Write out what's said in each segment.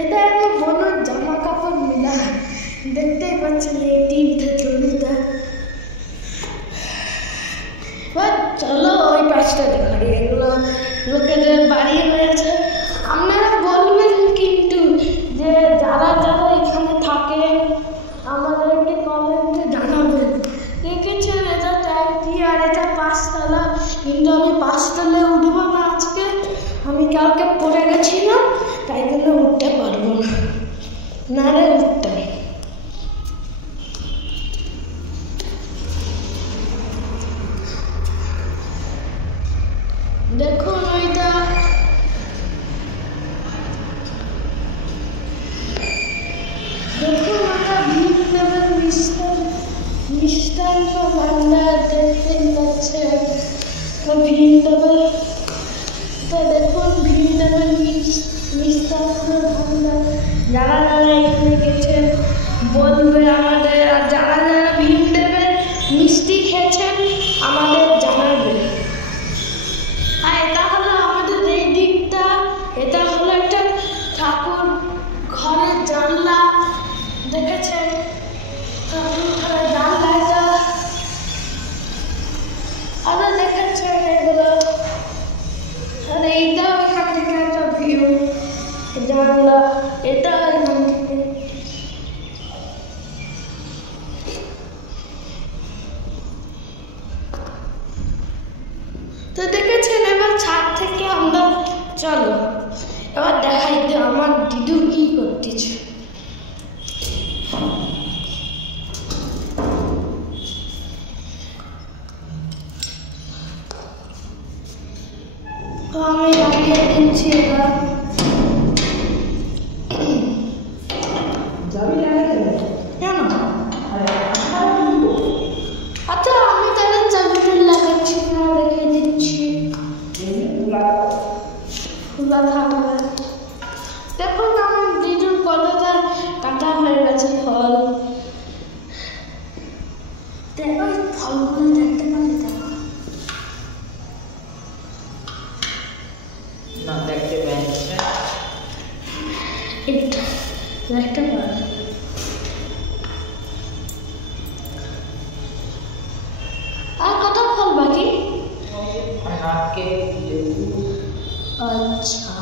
এটা একটা বড় জামা কাপড় মিলা, দেখতেই পাচ্ছেন এই টিমটা জমিটা। চলো ওই পাশটা দেখাই, এগুলো লোকেদের বাড়ি হয়েছে। আপনারা বলবেন কিন্তু যে যারা যারা এখানে থাকে আমাদেরকে কমেন্টে জানাবেন। দেখেছেন এটা ট্যাঙ্কি আর এটা 5 তলা, কিন্তু আমি 5 তলায় উঠবো না আজকে, আমি কালকে পড়ে গেছিলাম তাই জন্য উঠতে পারবো না, নারে উঠতাম। দেখুন ওইটা দেখুন, ওটা ভিন্নভাবে মিষ্টান্ন ভান্ডার দেখতেই পাচ্ছেন। তো ভিন্নভাবে দেখুন ভিন্নভাবে মিষ্টান্ন ভান্ডার, যারা যারা এখানে গেছেন বলবে আমাদের, আর যারা যারা ভিন্নভাবে মিষ্টি খেয়েছেন আমাদের জানাবেন। আর এটা হলো আমাদের এই দিকটা, এটা হলো একটা ঠাকুর ঘরের জানলা, দেখেছেন ঠাকুর ঘরের জানলা এটা, আর দেখেছেন এগুলো। আর এইটাও এখান থেকে একটা ভিউ জানলা, এটা এখান থেকে। তো দেখেছেন, এবার ছাদ থেকে আমরা চলো এবার দেখাই যে আমার দিদু কি করতেছে। তো আমি লাগিয়ে দিচ্ছি এবার। কেন? আচ্ছা আমি তাহলে চাবিটা লাগাচ্ছি না, রেখে দিচ্ছি, খোলা থাকবে। দেখুন আমার দিদুর কতটা কাটা হয়ে গেছে ফল, দেখো ফলগুলো দেখতে পাচ্ছি, দেখো না দেখতে পাচ্ছি, এটা দেখতে পাচ্ছি। আর কত ফল বাকি? আচ্ছা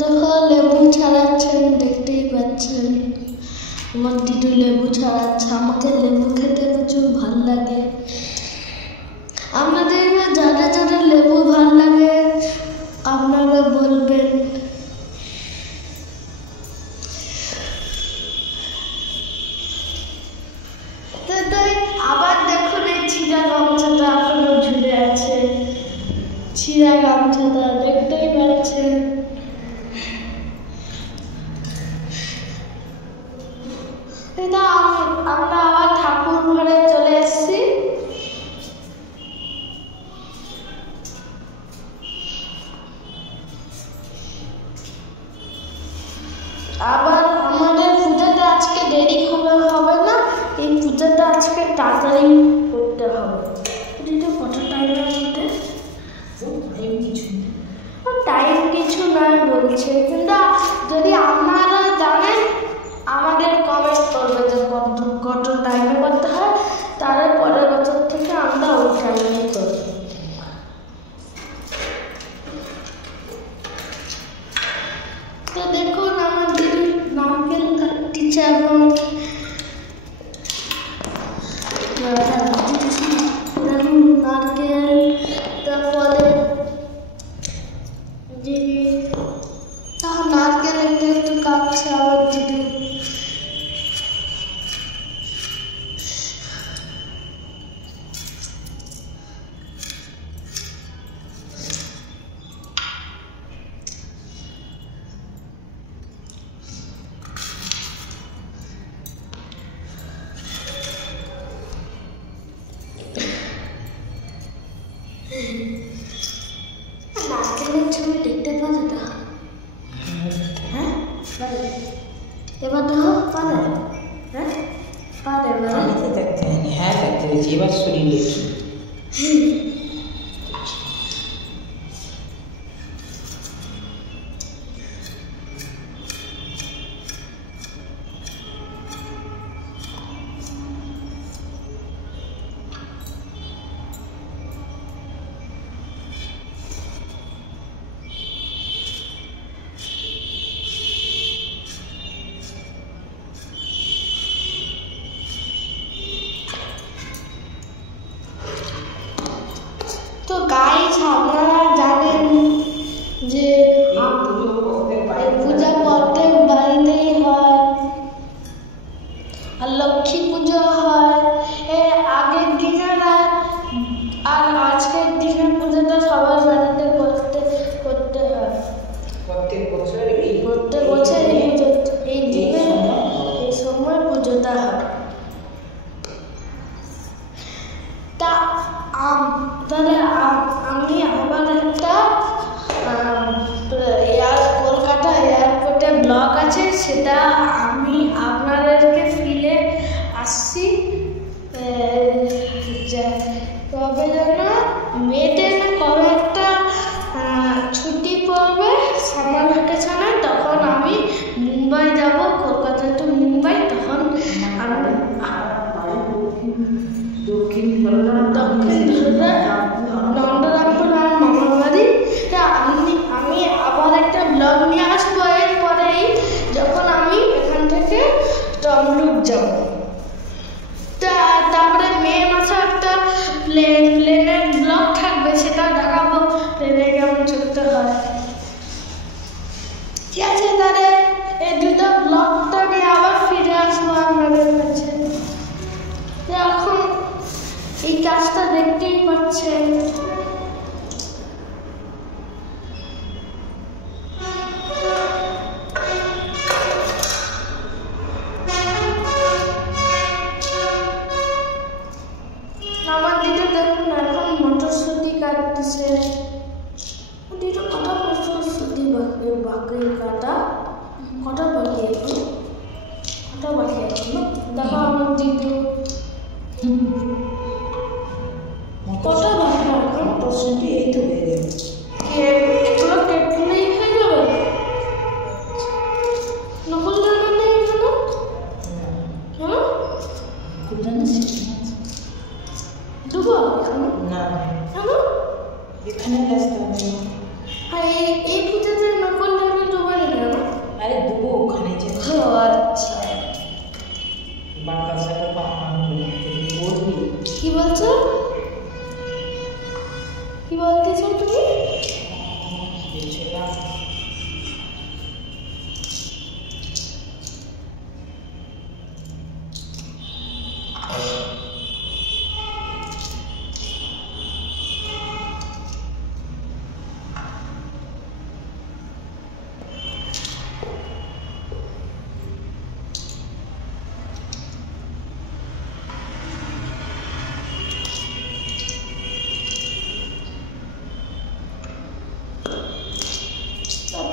দেখো লেবু ছাড়াচ্ছেন, দেখতেই পাচ্ছেন আমার দিদু লেবু ছাড়াচ্ছে। আমাকে লেবু খেতে প্রচুর ভালো লাগে। আপনাদের যারা যারা লেবু ভালো লাগে আপনারা বলবেন। আবার দেখুন এই ছিঁড়া গামছাটা এখনো ঝুলে আছে, ছিঁড়া গামছাটা দেখতেই পাচ্ছেন। এটা আমরা আবার ঠাকুর ঘরে চলে এসেছি। আবার আমাদের পূজাটা আজকে দেরি হবে না, এই পূজাটা আজকে তাড়াতাড়ি করতে হবে। এটা কত টাইমের মধ্যে? টাইম কিছু নাই বলছে, কিন্তু যদি আপনারা জানেন আমাদের কমেন্ট করবে যে কত টাইমে করতে হয়, তার পরের বছর থেকে আমরা ওই টাইমেই করব। তো দেখুন আমার দিদি নারকেল কাটছে এখন। দেখুন নারকেল, তারপরে দিদি নারকেল একটু একটু কাটছে আমার দিদি। নারকেলের ছবি দেখতে পারে না, হ্যাঁ এবার দেখো পারে, হ্যাঁ পারে দেখতে হ্যাঁ দেখতে এবার শরীর দেখি। আপনারা জানেন যে পূজা প্রত্যেক বাড়িতেই হয়, আর লক্ষ্মী পুজো হয়। এর আগের দিনের আর আজকের দিনের পুজোটা সবার বাড়িতে করতে হয়। প্রত্যেক বছর এই পুজো এই দিনে এই সময় পুজোটা হয়। তা আমি আবার একটা কলকাতা এয়ারপোর্টে ব্লগ আছে, সেটা আমি আপনাদেরকে ফিরে আসছি। কবে যেন মেয়েদের কবে একটা ছুটি পড়বে সামার ভ্যাকেশনে, তখন আমি মুম্বাই যাব, কলকাতা টু মুম্বাই। তখন আমি দক্ষিণ নন্দরামপুর আমার মামার বাড়ি। তা আমি আবার একটা ব্লগ নিয়ে আসবো এরপরেই, যখন আমি এখান থেকে তমলুক যাব। তারপরে মে মাসে একটা প্লেনের ব্লগ থাকবে, সেটা দেখাবো প্লেনে কেমন চড়তে হয়। ঠিক আছে, তাহলে এই দুটো ব্লগটা নিয়ে আবার ফিরে আসবো আপনাদের কাছে। এখন এই কাজটা দেখতেই পাচ্ছেন। আমার দিদি দেখুন এখন মটরশুঁটি কাটতেছে। দিদি কটা মটরশুঁটি বাকি কাটা, কটা বাকি এখন, দেখো আমার দিদি কটা বাকি এখন। মটরশুঁটি এই তো হয়ে গেল, এগুলো কেটলেই হয়ে যাবে। নকল দানা নেই এখানে, হ্যাঁ দুবো এখানে না, এখানে রাস্তা নেই। এই পুজোতে নকল দানা দুবো না, আরে দুবো ওখানে যে। আচ্ছা, বাতাসাটা কি বলছো, কি বলতেছো তুমি?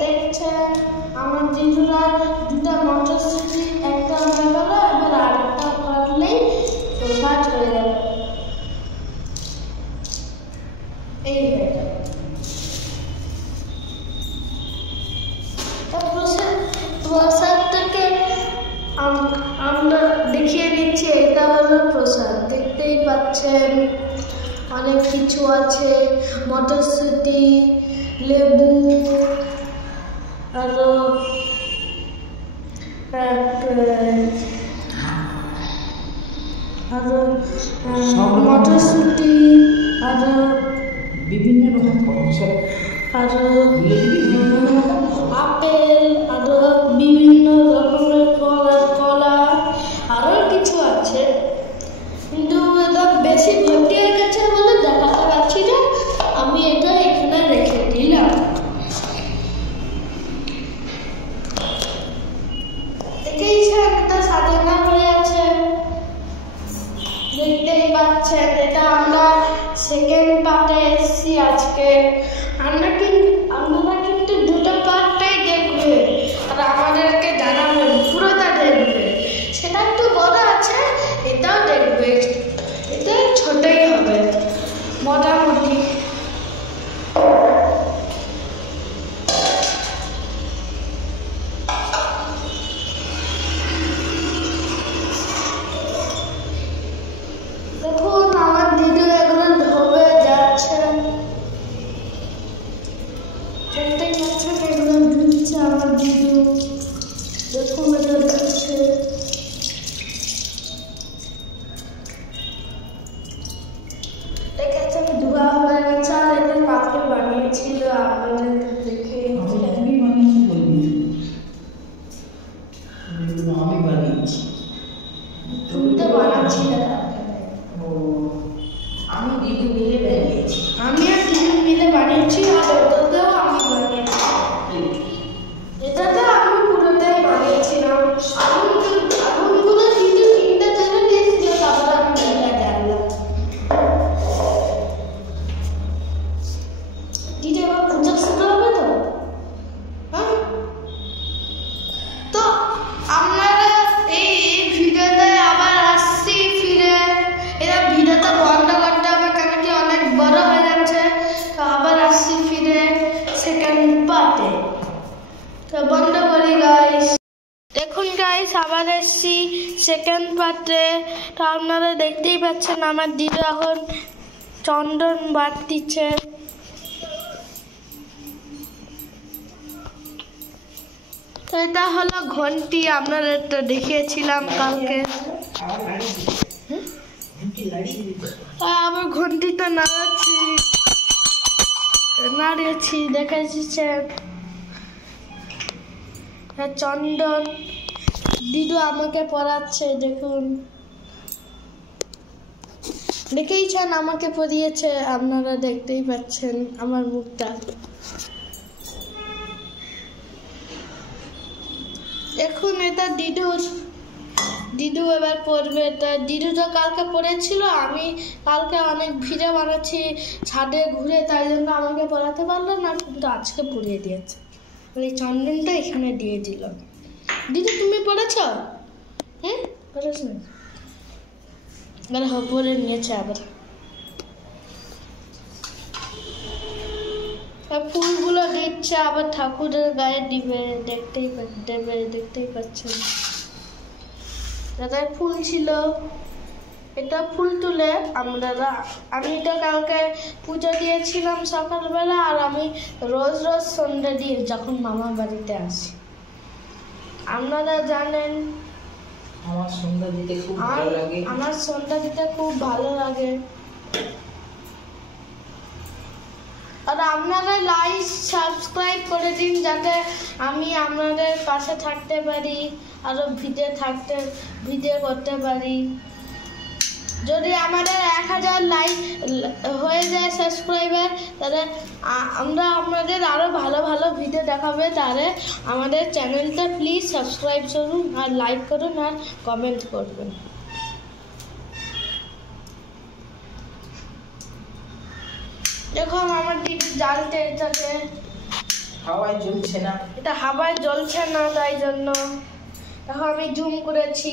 দেখছেন আমার দিদুরা দুটা মটরশুঁটি একটা হয়ে গেল, এবার আরেকটা কাটলেই প্রসাদ হয়ে গেল। এই হয়ে গেল প্রসাদটাকে আমরা দেখিয়ে দিচ্ছি। এটা হলো প্রসাদ, দেখতেই পাচ্ছেন অনেক কিছু আছে, মটরশুঁটি, লেবু, আরো মটরশুঁটি, আরো বিভিন্ন আপেল, আরো বিভিন্ন রকমের কলা, আরো কিছু আছে, কিন্তু এটা বেশি ভর্তি হয়ে গেছে বলে দেখাতে পারছি না। আমি এটা এখানে রেখে দিলাম। দেখেইছেন এটা সাজানো হয়ে আছে, দেখতেই পাচ্ছেন। এটা আমরা সেকেন্ড পার্টে এসেছি আজকে। আপনারা কিন্তু দুটো পার্টটাই দেখবে, আর আমাদেরকে জানাবেন পুরোটা দেখবে। সেটা একটু বড় আছে, এটাও দেখবে। এটা ছোটই হবে মোটামুটি। দেখুন আমার দিদি এগুলো ধোবে যাচ্ছে, দেখতেই পাচ্ছেন এগুলো ধুচ্ছে আমার দিদি। দেখুন এটা ধুচ্ছে। দেখেছেন ধোয়া হয়ে গেছে, তো বন্ধ করি গাইস। দেখুন গাইস আবার এসছি সেকেন্ড পার্টে। তো আপনারা দেখতেই পাচ্ছেন আমার দিদা এখন চন্দন বাটতিছে। তো এটা হলো ঘন্টি, আপনারা তো দেখিয়েছিলাম কালকে। আবার ঘন্টিটা নাড়িয়েছি দেখেছেন। চন্দন দিদু আমাকে পড়াচ্ছে, দেখুন দেখেইছেন আমাকে পড়িয়েছে, আপনারা দেখতেই পাচ্ছেন আমার মুখটা। দেখুন এটা দিদু এবার পড়বে। এটা দিদু তো কালকে পড়েছিল, আমি কালকে অনেক ভিডিও বানাচ্ছি ছাদে ঘুরে, তাই জন্য আমাকে পড়াতে পারলো না, কিন্তু আজকে পড়িয়ে দিয়েছে। এই চন্দনটা এখানে দিয়ে দিল। দিদু তুমি পড়েছ? হ্যাঁ পড়েছ না? এবার পড়ে নিয়েছে আবার। ফুলগুলো দিচ্ছে আবার ঠাকুরের গায়ে দিবে, দেখতেই পাচ্ছেন। দাদার ফুল ছিল, এটা ফুল তুলে আমি তো কালকে পুজো দিয়েছিলাম সকালবেলা, আর আমি রোজ সন্ধ্যা দিয়ে যখন মামা বাড়িতে আসি। আপনারা জানেন আমার সন্ধ্যা দিতে খুব ভালো লাগে। আর আপনারা লাইক সাবস্ক্রাইব করে দিন, যাতে আমি আপনাদের পাশে থাকতে পারি, আরো ভিডিও করতে পারি। যদি আমাদের 1000 লাইক হয়ে যায় সাবস্ক্রাইবার, তাহলে আমরা আপনাদের আরো ভালো ভিডিও দেখাবে। তাহলে আমাদের চ্যানেলটা প্লিজ সাবস্ক্রাইব করুন, আর লাইক করুন, আর কমেন্ট করবেন। দেখুন আমার দিদি জ্বালতে এটাকে, হাওয়ায় জ্বলছে না, এটা হাওয়ায় জ্বলছে না, তাই জন্য এখন আমি জুম করেছি।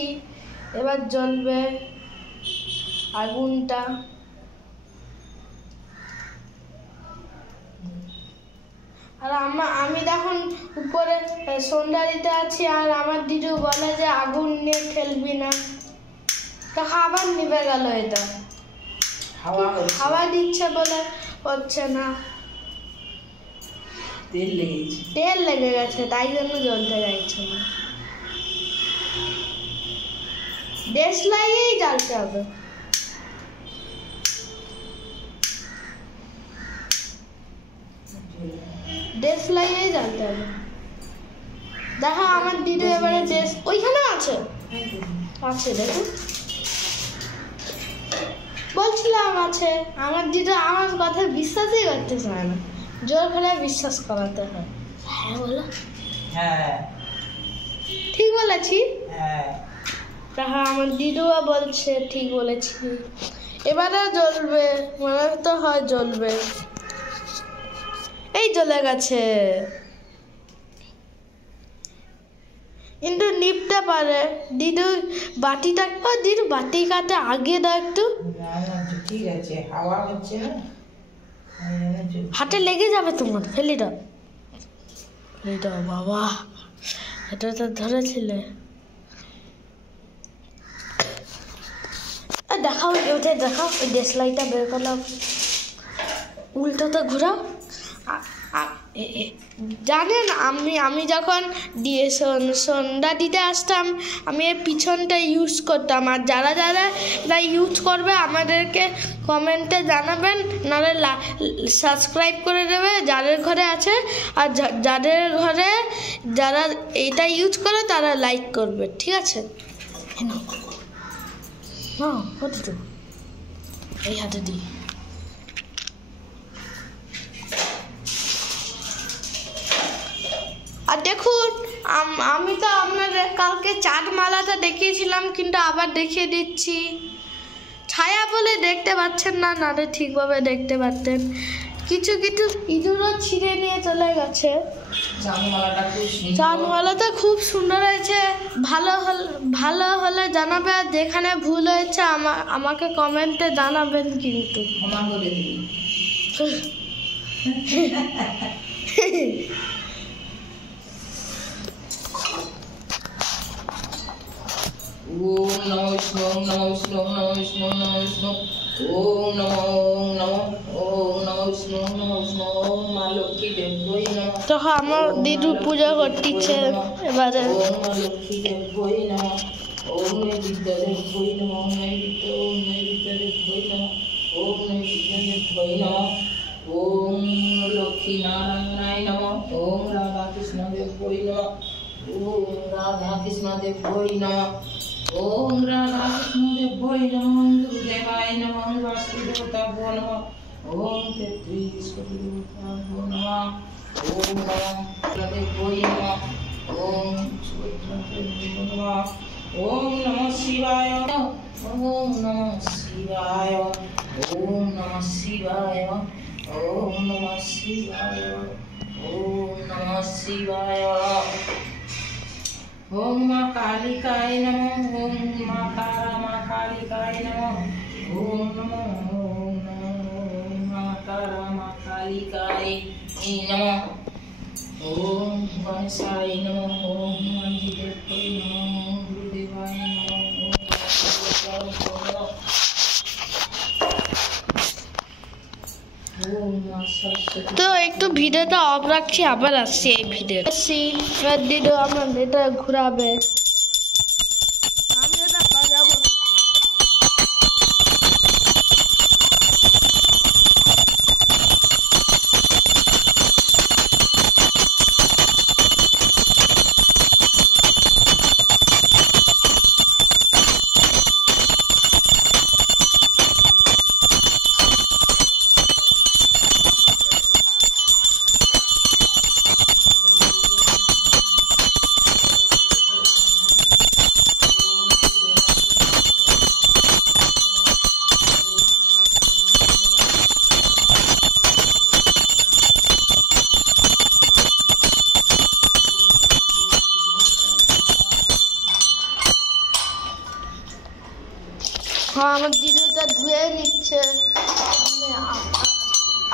এবার জ্বলবে আগুনটা। আর আমি দেখুন উপরে সন্ধ্যা দিতে আছি, আর আমার দিদু বলে যে আগুন নিয়ে খেলবি না, তা আবার নিভে গেল। এটা হাওয়া দিচ্ছে বলে হচ্ছে না, তেল লেগে গেছে, তাই জন্য জ্বলতে যাচ্ছে না। দেশলাইয়েই জ্বালতে হবে। দেশলাইয়েই জ্বালতে হবে। দেখো আমার দিদু এবারে ওইখানে আছে, দেখুন বলছিলাম আছে। আমার দিদু আমার কথা বিশ্বাসই করতে চায় না, জোর করে বিশ্বাস করাতে হয়। হ্যাঁ বলো, হ্যাঁ ঠিক বলেছি। হ্যাঁ তাহা আমার দিদুয়া বলছে ঠিক বলেছি। এবারে জ্বলবে, মনে তো হয় জ্বলবে। এই জ্বলে গেছে, কিন্তু নিপতে পারে। দিদু দিদু বাটি কাটে আগে দাও একটু। ঠিক আছে, হাওয়া হচ্ছে না, হাতে লেগে যাবে তোমার, ফেলে দাও বাবা, এটা তো ধরেছিলে। দেখাও ওইটা, দেখাও ওই দেশলাইটা বের করলাম, উল্টোটা ঘোরাও। জানেন আমি যখন সন্ধ্যা দিতে আসতাম, আমি এই পিছনটা ইউজ করতাম। আর যারা ইউজ করবে আমাদেরকে কমেন্টে জানাবেন, নাহলে সাবস্ক্রাইব করে দেবে যাদের ঘরে আছে। আর যাদের ঘরে যারা এটা ইউজ করে তারা লাইক করবে, ঠিক আছে? হ্যাঁ কতটুকু এই হাতে দিই। আর দেখুন আমি তো আপনাদের কালকে চাঁদ মালাটা দেখিয়েছিলাম, কিন্তু আবার দেখিয়ে দিচ্ছি। ছায়া বলে দেখতে পাচ্ছেন না, নাহলে ঠিকভাবে দেখতে পারতেন। কিছু ইঁদুরও ছিঁড়ে নিয়ে চলে গেছে। চাঁদমালাটা খুব সুন্দর হয়েছে। ভালো হলে জানাবে, আর যেখানে ভুল হয়েছে আমাকে কমেন্টে জানাবেন কিন্তু। ওম নমো বিষ্ণু, ওম নমো বিষ্ণু, ওম নমো বিষ্ণু, ওম নমো বিষ্ণু, ওম নমো, ওম নমো, ওম নমো বিষ্ণু, ওম নমো বিষ্ণু, ওম মা লক্ষ্মী দেবী নমঃ। তো আমার দিদু পূজা করতেছে এবারে। ওম মা লক্ষ্মী দেবী নমঃ। ওম বিদ্যা দেবী নমঃ। ওম বিদ্যা দেবী নমঃ। ওম বিদ্যা দেবী নমঃ। ওম লক্ষ্মী নারায়ণায় নমঃ। ওম রাধা কৃষ্ণ দেবী নমঃ। ওম রাধা কৃষ্ণ দেবী নমঃ। ওম রাধা কৃষ্ণ দেবী নমঃ। গুরুদেবায় নমঃ। বাসুদেবতাভ্যো নমঃ। ওম 33 কোটি দেবতাভ্যো নমঃ। ওম নমঃ দেবী নমঃ। ওম সুভদ্রাদেবী নমঃ। ওম নমঃ শিবায়। ওম নমঃ শিবায়। ওম নমঃ শিবায়। ওম নমঃ শিবায়। ওম নমঃ শিবায়। ওম মা কালিকায় নমঃ। ওম মা তারা মা কালিকায় নমঃ। ওম নমঃ, ওম নমঃ, ওম মা তারা মা কালিকায় নমঃ। ওম গণেশায় নমঃ। ওম মঞ্জিদেবায় নমঃ। ওম গুরুদেবায় নমঃ। ওম বাসুদেবায় নমঃ। ওম মা সরস্বতী। তো একটু ভিডিওটা অফ রাখছি, আবার আসছি এই ভিডিও। এবার দিদু আমার এটা ঘুরাবে, আমি ওটা বাজাবো। হ্যাঁ, আমার দিদুটা ধুয়ে নিচ্ছে।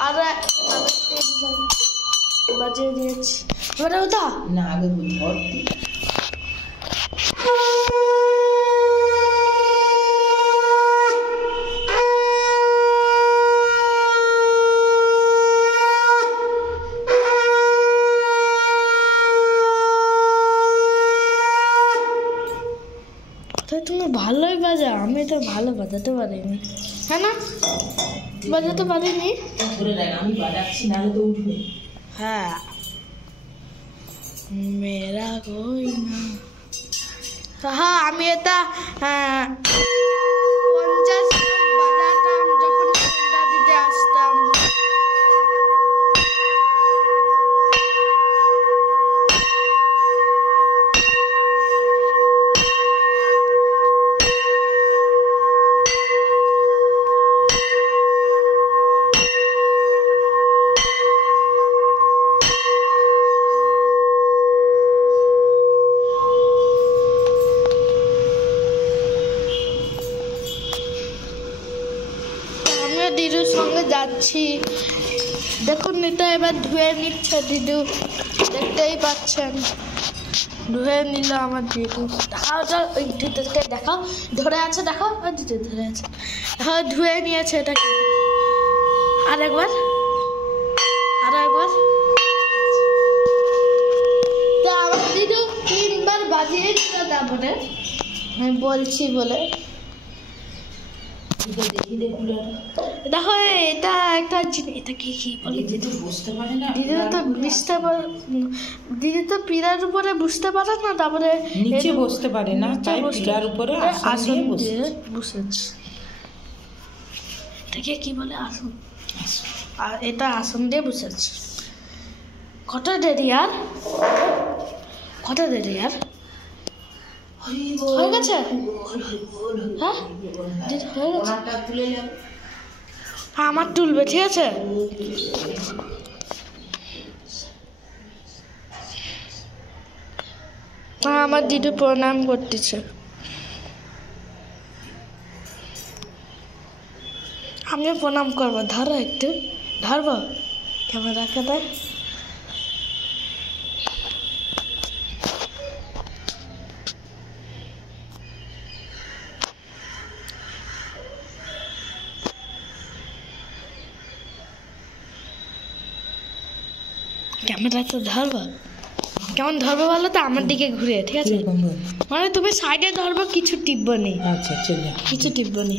আর বাজিয়ে দিয়েছি। এবারে ওটা না আগে ধরতি। তুমি ভালোই বাজা, আমি তো ভালো বাজাতে পারিনি। হ্যাঁ না, বাজাতে পারিনি। ধরে দেখ, আমি বাজাচ্ছি, নাহলে তো উঠবে। হ্যাঁ, মেরা গয়না। হ্যাঁ, আমি এটা 50 বাজাতাম যখন সন্ধ্যা দিতে আসতাম। দিদুর সঙ্গে যাচ্ছি। দেখুন এটা এবার ধুয়ে নিচ্ছে দিদু, দেখতেই পাচ্ছেন। ধুয়ে নিল আমার দিদু। দেখাও, ওই দিদুকে দেখাও, ধরে আছে, দেখাও, ওই দিদু ধরে আছে। হ্যাঁ, ধুয়ে নিয়েছে এটাকে। আর একবার, তা আমার দিদু 3 বার বাজিয়ে দিল। তারপরে আমি বলছি বলে দেখো, এটা একটা জিনিস। এটা কি বলে দিদি বুঝতে পারে না। দিদি তো বুঝতে পারে, দিদি তো পিলার উপরে বুঝতে পারে না, তারপরে নিচে বসতে পারে না, তাই পিলার উপরে আসন দিয়ে বসেছে। এটাকে কি বলে? আসন। আর এটা আসন দিয়ে বসেছে। কত দেরি আর, কত দেরি আর হয়ে গেছে। হ্যাঁ, হয়ে গেছে। আমার তুলবে, ঠিক আছে? হ্যাঁ, আমার দিদি প্রণাম করতেছে। আমিও প্রণাম করবো। ধরো, একটু ধরবো, ক্যামেরাকে দেয়। ক্যামেরাটা ধরবো, কেমন ধরবো বলো তো? আমার দিকে ঘুরে, ঠিক আছে? মানে তুমি সাইডে ধরবো, কিছু টিপবো নি। আচ্ছা চলো, কিছু টিপবো নি।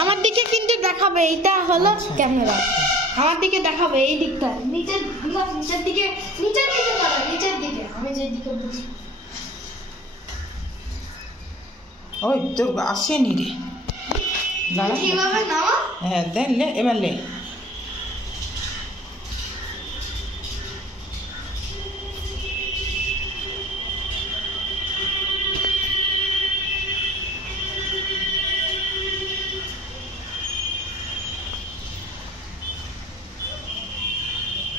আমার দিকে কিন্তু দেখাবে, এইটা হলো ক্যামেরা। আমার দিকে দেখাবে এই দিকটা, নিচের নিচের দিকে, নিচের দিকে করো, নিচের দিকে। আমি যে দিকে বসি। ওই তো আসেনি রে, দাঁড়া। কিভাবে নাও? হ্যাঁ দেন, লে এবার লে।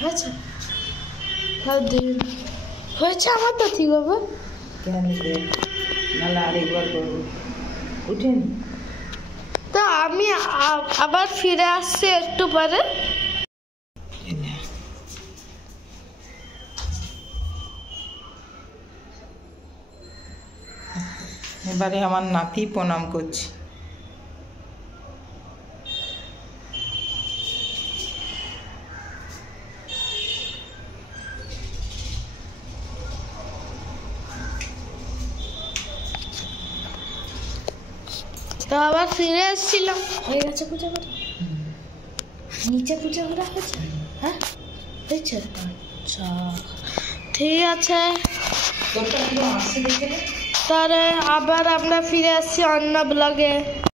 আচ্ছা হয়েছে আমার তো ঠিক বাবা। কেন নাহলে আরেকবার করবো, উঠেনি তো আমি আবার ফিরে আসছি একটু পরে। এবারে আমার নাতি প্রণাম করছি। তো আবার ফিরে এসেছিলাম। হয়ে গেছে পূজা করা? নিচে পূজা করা হয়েছে? হ্যাঁ হয়েছে। আচ্ছা ঠিক আছে, তোরটা একদম আসছে দেখে। তাহলে আবার আমরা ফিরে আসছি অন্য ব্লগে।